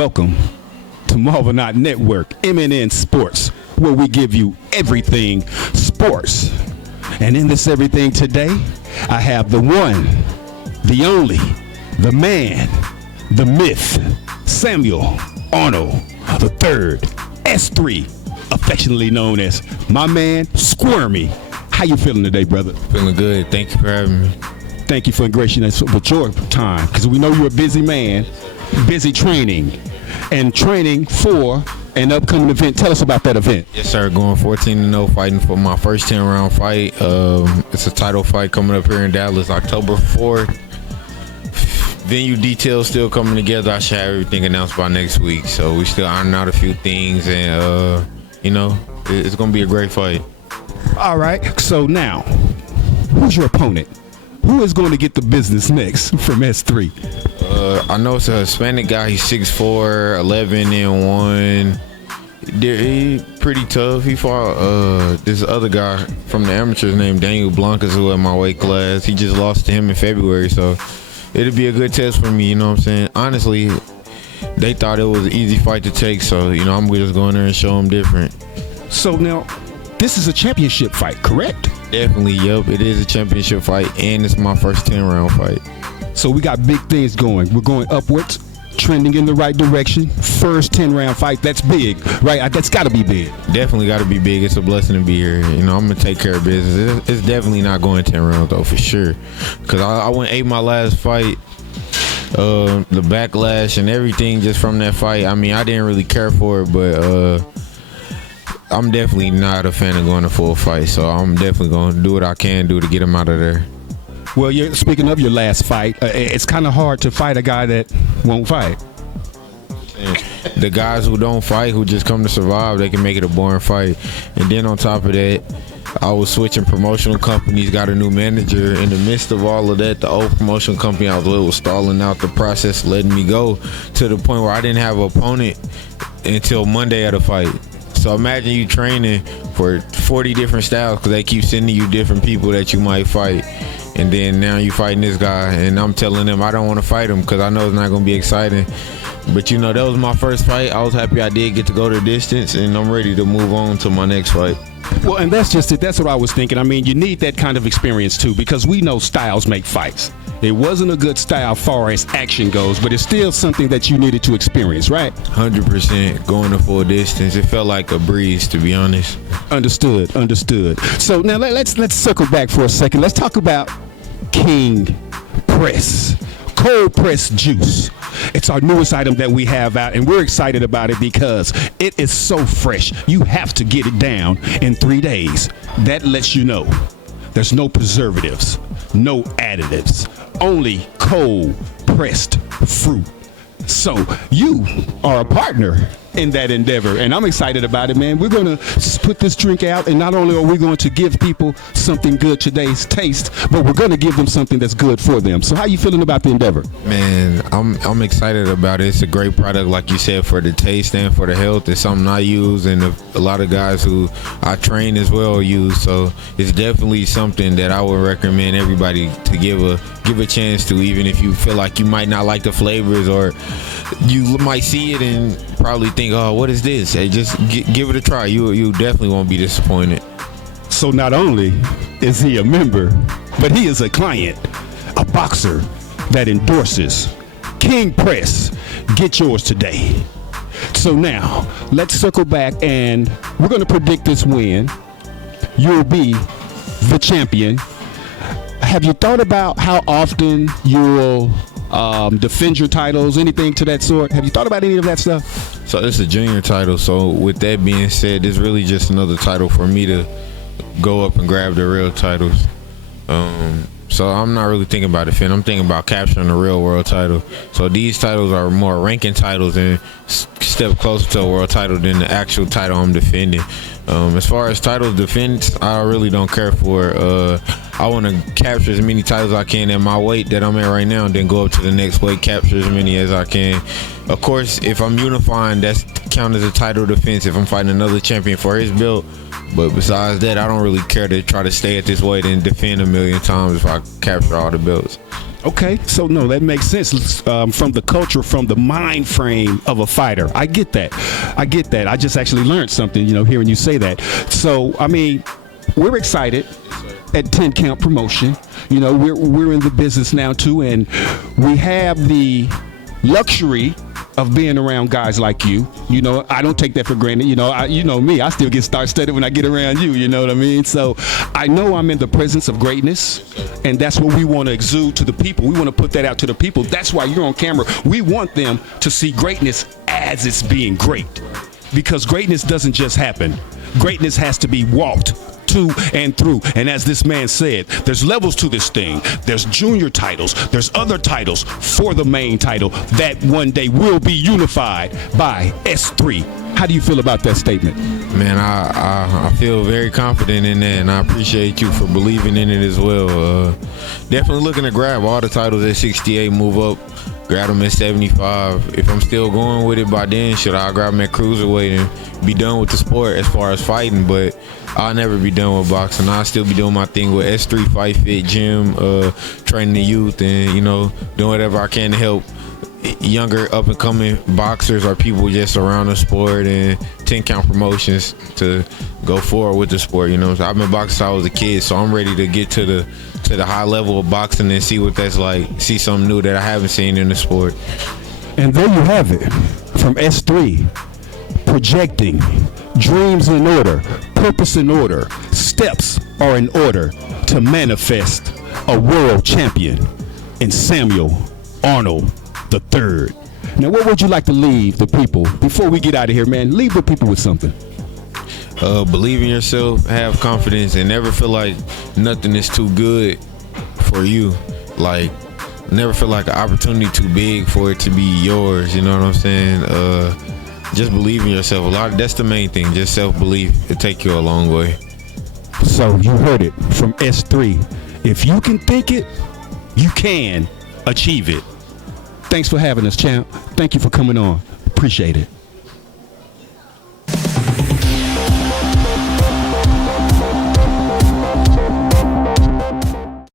welcome to Marvel Knot Network, MNN Sports, where we give you everything sports. And in this everything today, I have the one, the only, the man, the myth, Samuel Arnold III, S3, affectionately known as my man Squirmy. How you feeling today, brother? Feeling good. Thank you for having me. Thank you for gracing us with your time, because we know you're a busy man, busy training for an upcoming event. Tell us about that event. Yes, sir. Going 14-0, fighting for my first 10-round fight. It's a title fight coming up here in Dallas, October 4th. Venue details still coming together. I should have everything announced by next week. So we still ironing out a few things, and it's gonna be a great fight. All right. So now, who's your opponent? Who is going to get the business next from S3? I know it's a Hispanic guy. He's 6'4", 11-1. He pretty tough. He fought this other guy from the amateurs named Daniel Blancas, who in my weight class. He just lost to him in February, so it'll be a good test for me. You know what I'm saying? Honestly, they thought it was an easy fight to take, so I'm just going there and show them different. So now, this is a championship fight, correct? Definitely, yep. It is a championship fight, and it's my first 10-round fight. So we got big things going. We're going upwards, trending in the right direction. First 10-round fight, that's big, right? That's got to be big. Definitely got to be big. It's a blessing to be here. I'm going to take care of business. It's definitely not going 10 rounds, though, for sure. Because I went 8 my last fight. The backlash and everything just from that fight, I didn't really care for it, but I'm definitely not a fan of going to full fight, so I'm definitely going to do what I can do to get him out of there. Well, speaking of your last fight, it's kind of hard to fight a guy that won't fight. The guys who don't fight, who just come to survive, they can make it a boring fight. And then on top of that, I was switching promotional companies, got a new manager. In the midst of all of that, the old promotional company I was with was stalling out the process, letting me go to the point where I didn't have an opponent until Monday of the fight. So imagine you training for 40 different styles because they keep sending you different people that you might fight. And then now you fighting this guy, and I'm telling them I don't want to fight him because I know it's not going to be exciting. But that was my first fight. I was happy I did get to go the distance, and I'm ready to move on to my next fight. Well, and that's just it. That's what I was thinking. You need that kind of experience too, because we know styles make fights. It wasn't a good style far as action goes, but it's still something that you needed to experience, right? 100% going the full distance. It felt like a breeze, to be honest. Understood. So now let's circle back for a second. Let's talk about King Press, cold pressed juice. It's our newest item that we have out, and we're excited about it because it is so fresh. You have to get it down in 3 days. That lets you know there's no preservatives, no additives, only cold pressed fruit. So you are a partner in that endeavor, and I'm excited about it, man. We're going to put this drink out, and not only are we going to give people something good today's taste, but we're going to give them something that's good for them. So how you feeling about the endeavor? Man, I'm excited about it. It's a great product, like you said, for the taste and for the health. It's something I use, and a lot of guys who I train as well use. So it's definitely something that I would recommend everybody to give a chance to, even if you feel like you might not like the flavors, or you might see it and probably think, oh, what is this? Hey, just give it a try. You definitely won't be disappointed. So not only is he a member, but he is a client, a boxer that endorses King Press. Get yours today. So now let's circle back, and we're going to predict this win. You'll be the champion. Have you thought about how often you'll defend your titles, anything to that sort? Have you thought about any of that stuff? So it's a junior title, so with that being said, it's really just another title for me to go up and grab the real titles. So I'm not really thinking about defending. I'm thinking about capturing the real world title. So these titles are more ranking titles and step closer to a world title than the actual title I'm defending. As far as title defense, I really don't care for it. I want to capture as many titles as I can at my weight that I'm at right now, and then go up to the next weight, capture as many as I can. Of course, if I'm unifying, that's count as a title defense if I'm fighting another champion for his belt. But besides that, I don't really care to try to stay at this weight and defend a million times if I capture all the belts. Okay, so no, that makes sense from the culture, from the mind frame of a fighter. I get that. I just actually learned something, hearing you say that. So, I mean, we're excited at 10 Count Promotion. We're in the business now too, and we have the luxury of being around guys like you. I don't take that for granted. You know me, I still get star-studded when I get around you, you know what I mean? So I know I'm in the presence of greatness, and that's what we want to exude to the people. We want to put that out to the people. That's why you're on camera. We want them to see greatness as it's being great, because greatness doesn't just happen. Greatness has to be walked to and through. And as this man said, there's levels to this thing. There's junior titles. There's other titles for the main title that one day will be unified by S3. How do you feel about that statement? Man, I feel very confident in that, and I appreciate you for believing in it as well. Definitely looking to grab all the titles at 68, move up, grab them at 75. If I'm still going with it by then, should I grab them at cruiserweight and be done with the sport as far as fighting? But I'll never be done with boxing. I'll still be doing my thing with S3 Fight Fit Gym, training the youth, and doing whatever I can to help younger up and coming boxers or people just around the sport, and 10 Count Promotions to go forward with the sport. So I've been boxing since I was a kid, so I'm ready to get to the high level of boxing and see what that's like, see something new that I haven't seen in the sport. And there you have it, from S3, projecting, dreams in order, purpose in order, steps are in order to manifest a world champion in Samuel Arnold III. Now, what would you like to leave the people before we get out of here, man? Leave the people with something. Believe in yourself, have confidence, and never feel like nothing is too good for you. Like, never feel like an opportunity too big for it to be yours. You know what I'm saying? Just believe in yourself. That's the main thing. Just self-belief. It'll take you a long way. So you heard it from S3. If you can think it, you can achieve it. Thanks for having us, champ. Thank you for coming on. Appreciate it.